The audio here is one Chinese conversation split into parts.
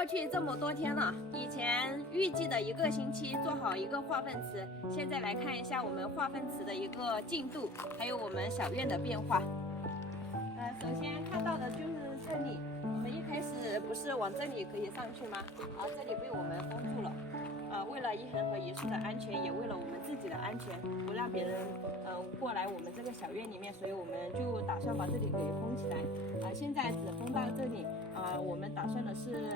过去这么多天了，以前预计的1个星期做好一个化粪池，现在来看一下我们化粪池的一个进度，还有我们小院的变化。首先看到的就是这里，我们一开始不是往这里可以上去吗？这里被我们封住了。为了一恒和一树的安全，也为了我们自己的安全，不让别人过来我们这个小院里面，所以我们就打算把这里给封起来。现在只封到这里。我们打算的是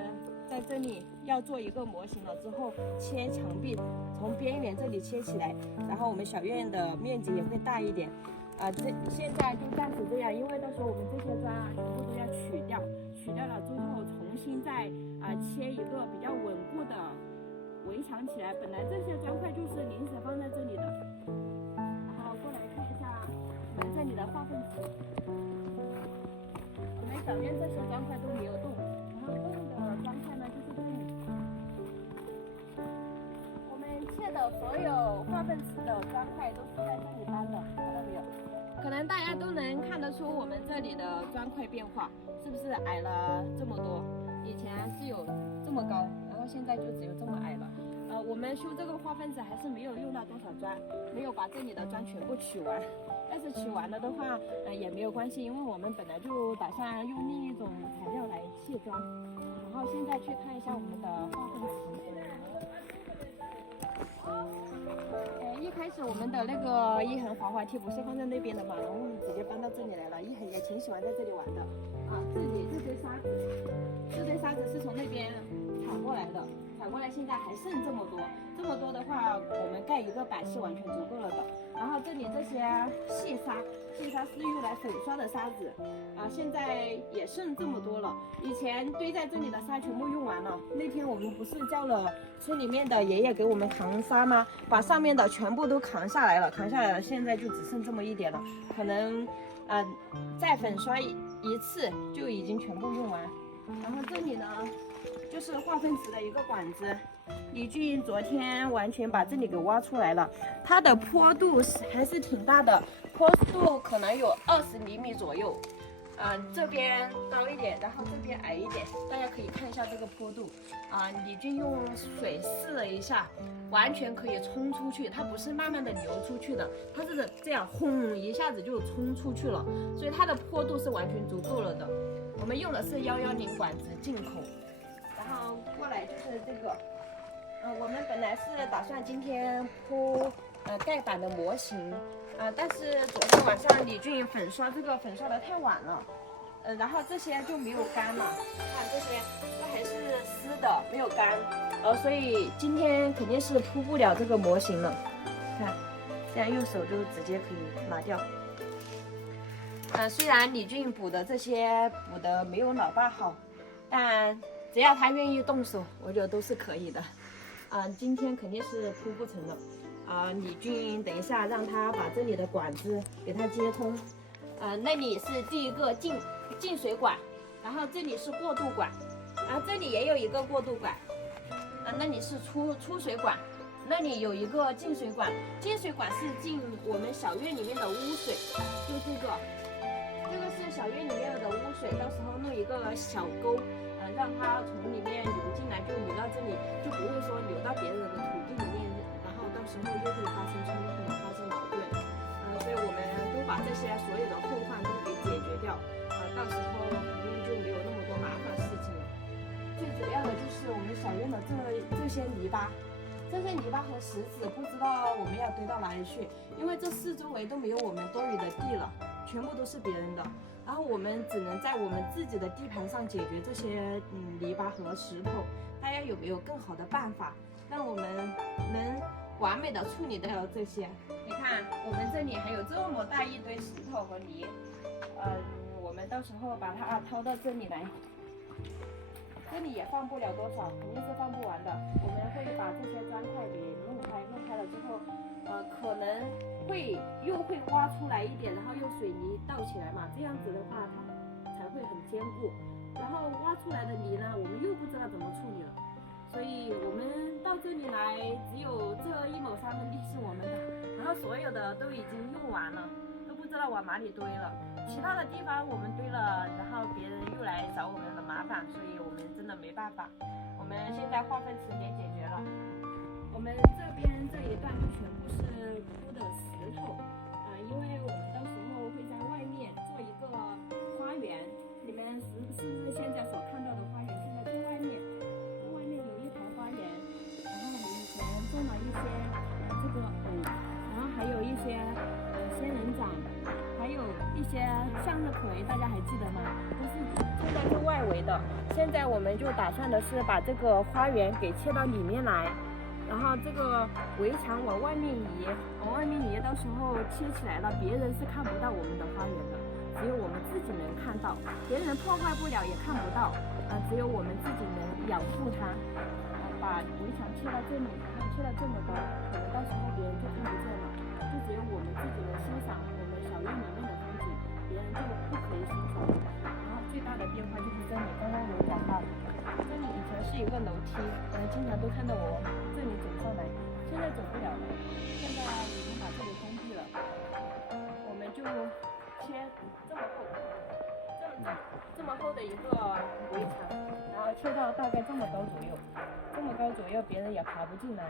在这里要做一个模型了之后切墙壁，从边缘这里切起来，然后我们小院的面积也会大一点。现在就暂时这样，因为到时候我们这些砖全部都要取掉了之后，重新再切一个比较稳固的围墙起来。本来这些砖块就是临时放在这里的。然后过来看一下我们这里的化粪池，我们小院这些砖块都没有动，然后动的砖块呢就是这里。我们切的所有化粪池的砖块都是在这里搬的，看到没有？可能大家都能看得出我们这里的砖块变化，是不是矮了这么多？以前是有这么高，然后现在就只有这么矮了。我们修这个化粪池还是没有用到多少砖，没有把这里的砖全部取完。但是取完了的话，也没有关系，因为我们本来就打算用另一种材料来砌砖。然后现在去看一下我们的化粪池。一开始我们的那个一恒滑滑梯不是放在那边的嘛，然后我们直接搬到这里来了。一恒也挺喜欢在这里玩的。这里这堆沙子是从那边铲过来的，铲过来现在还剩这么多的话，我们盖一个板是完全足够了的。然后这里这些细沙是用来粉刷的沙子，现在也剩这么多了。以前堆在这里的沙全部用完了，那天我们不是叫了村里面的爷爷给我们扛沙吗？把上面的全部都扛下来了，现在就只剩这么一点了，可能再粉刷一次就已经全部用完。然后这里呢就是化粪池的一个管子，李俊昨天完全把这里给挖出来了，它的坡度还是挺大的，坡度可能有20厘米左右。这边高一点，然后这边矮一点，大家可以看一下这个坡度。李俊用水试了一下，完全可以冲出去，它不是慢慢的流出去的，它是这样轰一下子就冲出去了，所以它的坡度是完全足够了的。我们用的是110管子进口。然后过来就是这个，我们本来是打算今天铺盖板的模型，但是昨天晚上李俊粉刷的太晚了，然后这些就没有干了，看这些它还是湿的没有干，所以今天肯定是铺不了这个模型了。看，这样右手就直接可以拿掉。虽然李俊补的这些补的没有老爸好，但只要他愿意动手，我觉得都是可以的。今天肯定是铺不成了。李俊等一下让他把这里的管子给它接通。那里是第一个进水管，然后这里是过渡管，然后这里也有一个过渡管。那里是出水管，那里有一个进水管。进水管是进我们小院里面的污水，就这个是小院里面的污水，到时候弄一个小沟。让它从里面流进来，就流到这里，就不会说流到别人的土地里面，然后到时候又会发生冲突，发生矛盾。所以我们都把这些所有的后患都给解决掉，到时候肯定就没有那么多麻烦事情了。最主要的就是我们小院的这些泥巴和石子，不知道我们要堆到哪里去，因为这四周围都没有我们多余的地了，全部都是别人的。然后我们只能在我们自己的地盘上解决这些泥巴和石头。大家有没有更好的办法，让我们能完美的处理掉这些？你看我们这里还有这么大一堆石头和泥，我们到时候把它掏到这里来，这里也放不了多少，肯定是放不完的。我们会把这些砖块给弄开了之后，可能又会挖出来一点，然后用水泥倒起来嘛，这样子的话它才会很坚固。然后挖出来的泥呢，我们又不知道怎么处理了，所以我们到这里来，只有这1亩3分地是我们的，然后所有的都已经用完了，都不知道往哪里堆了。其他的地方我们堆了，然后别人又来找我们了麻麻烦，所以我们真的没办法。我们现在化粪池也解决了，我们这边这一段就全部是铺的石头因为我们到时候会在外面做一个花园，你们是不是现在所看到的花园是在最外面？外面有一排花园，然后我们以前种了一些这个藕，然后还有一些仙人掌，还有一些向日葵，大家还记得吗？都是种在这外围的。现在我们就打算的是把这个花园给切到里面来，然后这个围墙往外面移，到时候切起来了，别人是看不到我们的花园的，只有我们自己能看到，别人破坏不了也看不到，只有我们自己能养护它。把围墙切到这里，然后切到这么高，可能到时候别人就看不见了，就只有我们自己能欣赏我们小院里面的风景，别人就不可以欣赏。然后最大的变化就是这里，刚刚有讲到，这里以前是一个楼梯，经常都看到我这里走上来，现在走不了了，现在已经把这里封闭了，我们就切这么厚，这么厚的一个围墙，然后切到大概这么高左右，别人也爬不进来。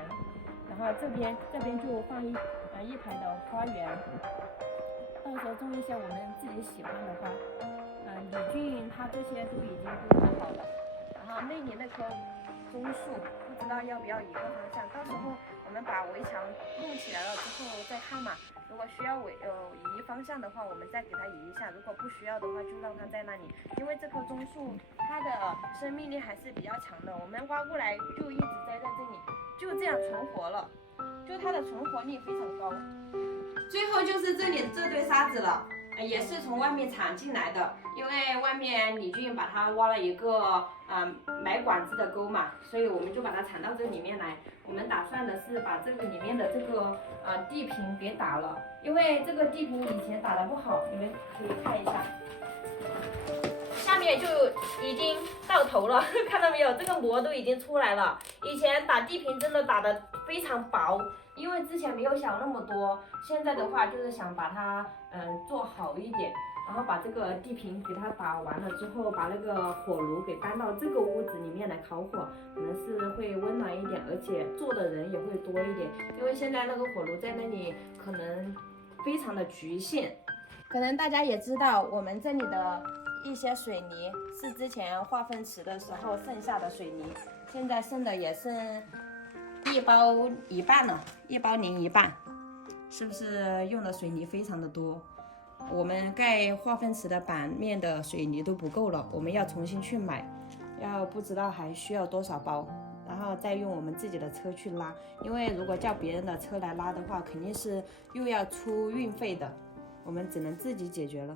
然后这边就放一排的花园，到时候种一些我们自己喜欢的花。李俊他这些都已经布置好了，然后那里那棵棕树不知道要不要移个方向，到时候我们把围墙弄起来了之后再看嘛。如果需要移方向的话，我们再给它移一下；如果不需要的话，就让它在那里。因为这棵棕树它的生命力还是比较强的，我们挖过来就一直栽在这里，就这样存活了，就它的存活率非常高。最后就是这里这堆沙子了，也是从外面铲进来的，因为外面李俊把它挖了一个埋管子的沟嘛，所以我们就把它铲到这里面来。我们打算的是把这个里面的这个地坪给打了，因为这个地坪以前打得不好，你们可以看一下，下面就已经到头了，看到没有？这个膜都已经出来了。以前打地坪真的打得非常薄，因为之前没有想那么多，现在的话就是想把它做好一点。然后把这个地坪给它打完了之后，把那个火炉给搬到这个屋子里面来烤火，可能是会温暖一点，而且做的人也会多一点。因为现在那个火炉在那里可能非常的局限。可能大家也知道，我们这里的一些水泥是之前化粪池的时候剩下的水泥，现在剩的也剩一包一半了，一包淋一半，是不是用的水泥非常的多？我们盖化粪池的板面的水泥都不够了，我们要重新去买，要不知道还需要多少包，然后再用我们自己的车去拉，因为如果叫别人的车来拉的话，肯定是又要出运费的，我们只能自己解决了。